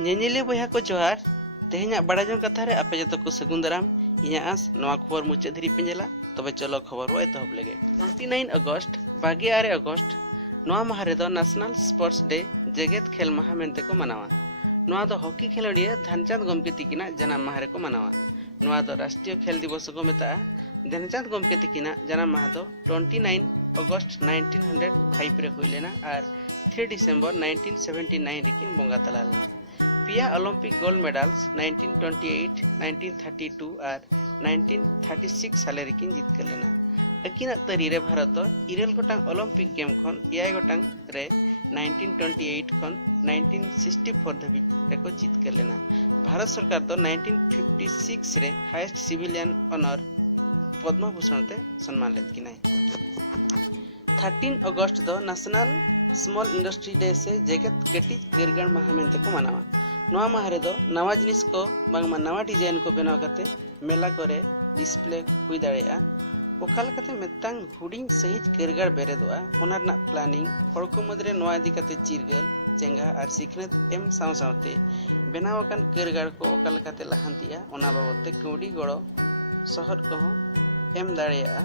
ᱧᱮᱧᱮᱞᱤᱭᱟᱹ ᱵᱚᱭहा ko ᱡᱚᱦᱟᱨ ᱛᱮᱦᱮᱧᱟᱜ ᱵᱟᱲᱟᱭᱡᱚᱝ ᱠᱟᱛᱷᱟ ᱨᱮ ᱟᱯᱮ ᱡᱚᱛᱚ ᱠᱚ ᱥᱟᱹᱜᱩᱱ ᱫᱟᱨᱟᱢ ᱤᱧᱟᱹᱜ ᱟᱸᱥ ᱱᱚᱣᱟ ᱠᱷᱚᱵᱚᱨ ᱢᱩᱪᱟᱹᱫ ᱫᱷᱟᱹᱨᱤᱡ ᱯᱮ ᱧᱮᱞᱟ ᱛᱚᱵᱮ ᱪᱚᱞᱚ ᱠᱷᱚᱵᱚᱨ ᱵᱚ ᱮᱛᱚᱦᱚᱵ ᱞᱮᱜᱮ 29 ᱚᱜᱚᱥᱴ 26 ᱚᱜᱚᱥᱴ ᱱᱚᱣᱟ ᱢᱟᱦᱟ ᱨᱮᱫᱚ ᱱᱮᱥᱱᱟᱞ ᱥᱯᱳर्ट्स ᱰे ᱡᱮᱜᱮᱫ ᱠᱷᱮᱞ ᱢᱟᱦᱟ ᱢᱮᱱᱛᱮ ᱠᱚ ᱢᱟᱱᱟᱣᱟ। ᱱᱚᱣᱟ ᱫᱚ ᱦᱚᱠᱤ ᱠᱷᱮᱞᱳᱰᱤᱭᱟᱹ ᱫᱷᱟᱱᱪᱟᱸᱫ ᱜᱚᱢᱠᱮ ᱛᱤᱠᱤᱱᱟᱜ ᱡᱟᱱᱟᱢ ᱢᱟᱦᱟ ᱨᱮᱠᱚ ᱢᱟᱱᱟᱣᱟ। ᱱᱚᱣᱟ ᱫᱚ ᱨᱟᱥᱴᱨᱤᱭᱚ ᱠᱷᱮᱞ ᱫᱤᱵᱚᱥ ᱠᱚ ᱢᱮᱛᱟᱜᱼᱟ। ᱫᱷᱟᱱᱪᱟᱸᱫ ᱜᱚᱢᱠᱮ ᱛᱤᱠᱤᱱᱟᱜ ᱡᱟᱱᱟᱢ ᱢᱟᱦᱟ ᱫᱚ 29 ᱚᱜᱚᱥᱴ 1905 रे हुई लेना और 3 डिसेम्बर 1979 रेकिन बोंगा तला लेना। पिया ओलंपिक गोल्ड मेडल्स 1928, 1932 और 1936 साले रेकिन जीत कर लेना। अकिना तरी रे भारत दो इरेल गोटांग ओलंपिक गेम खन 6 गोटांग रे 1928 खन 1964 धबी रेको जीत कर लेना। भारत सरकार दो 1956 रे highest civilian honour Padma Bhushan ते सम्मान लेत किनाय। 13 अगस्त दो नेशनल स्मॉल इंडस्ट्री डे से जेगेत कटिज कारगार माह मेनते को मनावा। नवा माह रे दो नवा जिनिस को बांगमा नवा डिजाइन को बनाव कते मेला करे डिस्प्ले हुई दाड़ेया ओकाल कते मेतांग हुडिंग सहित कारगार बेरेदोआ ओनारना प्लानिंग हर को मदरे नवा इदी कते चिरगल चेंगा और सिखनत एम साव सावते बनाव कान कारगार को ओकाल कते लहांतिया ओना बाबते कौडी गड़ो शहर को एम दाड़ेया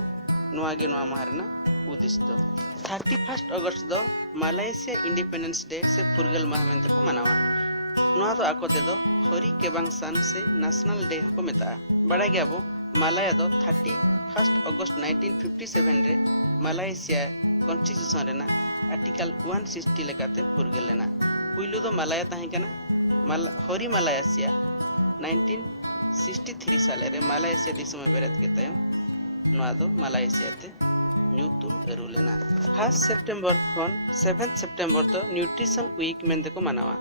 नवा गे नवा माह रेना उद्देश्य दो। 31 अगस्त दो मालयेशिया इंडिपेंडेंस डे से फुरगल माह मेनते को मनावा। नवा दो आकोते दो हरी केबांगसान से नेशनल डे को मेता बड़ा गया वो मालया दो 31 अगस्त 1957 रे मालयेशिया कॉन्स्टिट्यूशन रेना आर्टिकल 160 लेकाते फुरगल लेना। पुइलु दो मालया ताहे कना हरी मालयेशिया 1963 साले रे मालयेशिया दिसम बेरेत के तय नवा दो मालयेशिया ते न्यूटन एरु लेना। 1 सेप्टेम्बर खन 7 सेप्टेम्बर दो न्यूट्रिशन वीक मेनते को मनावा।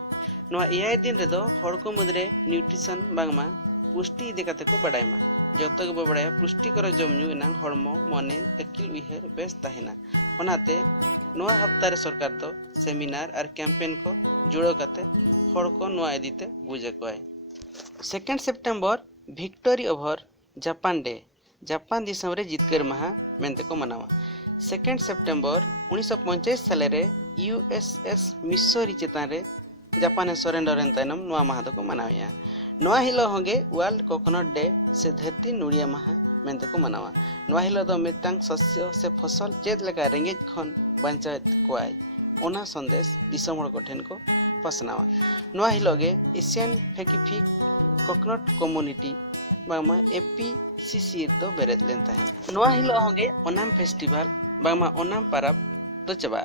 नवा एआई दिन रे दो हर को मदरे न्यूट्रिशन बांगमा पुष्टि इदि कते को बडायमा जतो के बडाया पुष्टिकर जमनु इनांग हरमो मने अकिल उइहर बेस ताहेना ओनाते नवा हफ्ता रे सरकार दो सेमिनार और कैंपेन को जुड़ो कते हर को नवा इदिते बुझे कोय। 2 September victory over Japan day Japan दिसम रे जितकर माहा मेनते को मनावा। 2 सेप्टेम्बर 1945 साले रे यूएसएस मिसरी चेतान रे जापान सरेंडर एन तायनम नवा माह को मनावया। नवा हिलो होगे वर्ल्ड कोकोनट डे से धरती नुड़िया माहा मेनते को मनावा। नवा हिलो दो मितांग शस्य से फसल चेत लेका रेंगेज खन बांचात कोआय ओना संदेश दिसम हड़ कोठेन को पसनावा। नवा हिलो गे एशियन पैसिफिक कोकोनट कम्युनिटी बांगमा एपीसीसी तो बेरेत लेन ताहेन। नवा हिलो होगे ओनाम फेस्टिवल बांगमा ओनाम परब तो चबा।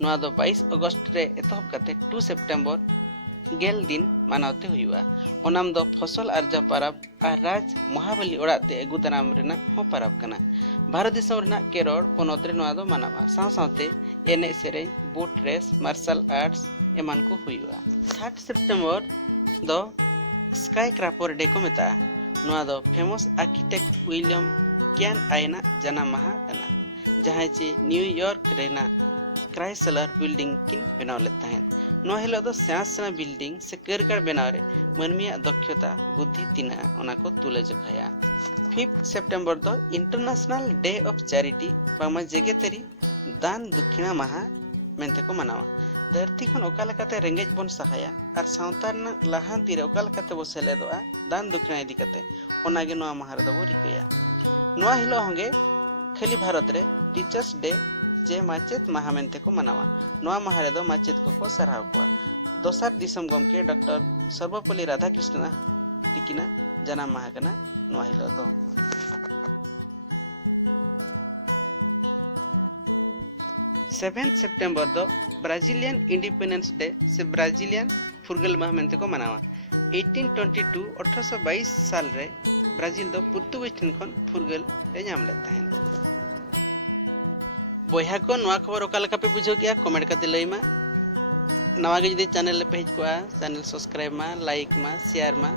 नवा दो 22 अगस्त रे एतहब कते 2 सेप्टेम्बर गेल दिन मानवते हुआ। ओनाम दो फसल आर्जा परब और राज महाबली ओड़ाते एगु दाराम रेना हो परब कना। भारत दिसम रेना केरल पोनोत रे नवा दो मानावा साव सावते एने सेरें बोट रेस मार्शल आर्ट्स एमान को हुआ। 3 सेप्टेम्बर दो स्काई क्रैपर डे को मेता नवा दो फेमस आर्किटेक्ट विलियम क्यान आयना जानाम माहा कना जहां चे न्यूयॉर्क रेना क्राइसलर बिल्डिंग किन बनाव लेता है। नवा हिलो दो सेना बिल्डिंग से कारगार बनाव रे मनमिया दक्षता बुद्धि तिना ओना को तुले जखाया। 5 सेप्टेम्बर दो इंटरनेशनल डे ऑफ चैरिटी बांगमा जेगेतरी दान दक्षिणा माहा मेनते को मनावा। धरती खन ओका लेकाते रेंगेज बोन सहाया और सावता रना लहांती रे ओका लेकाते बो सेलेदोआ दान दक्षिणा इदी कते ओनागे नवा माहा रे दो बो रिकया। नवा हिलो होंगे खाली भारत रे टीचर्स डे जे माचेत माहा मेनते को मनावा। नवा माहा रे दो माचेत को सराव कुआ। दोसार दिसम गमके डॉक्टर सर्वपल्ली राधाकृष्ण तिकिना जनाम माहा कना नवा हिलो दो। 7 सेप्टेम्बर दो ब्राजीलियन इंडिपेंडेंस डे से ब्राजीलियन फुरगल माह मेनते को मनावा। 1822 1822 साल रे ब्राजील दो पुर्तुगीज ठन खन फुरगल ए नाम लेता है। बया को नवा खबर ओका लेका पे बुझो किया कमेंट करते लईमा। नवा गे जदि चैनल पे हेज कोआ चैनल सब्सक्राइब मा लाइक मा शेयर मा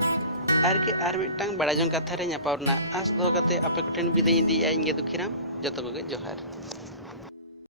आर मिटांग बड़ा जंग कथा रे न्यापावना आस दो कते आपे कोठेन बिदाय इंदी इंगे दुखिराम जतो को जोहार।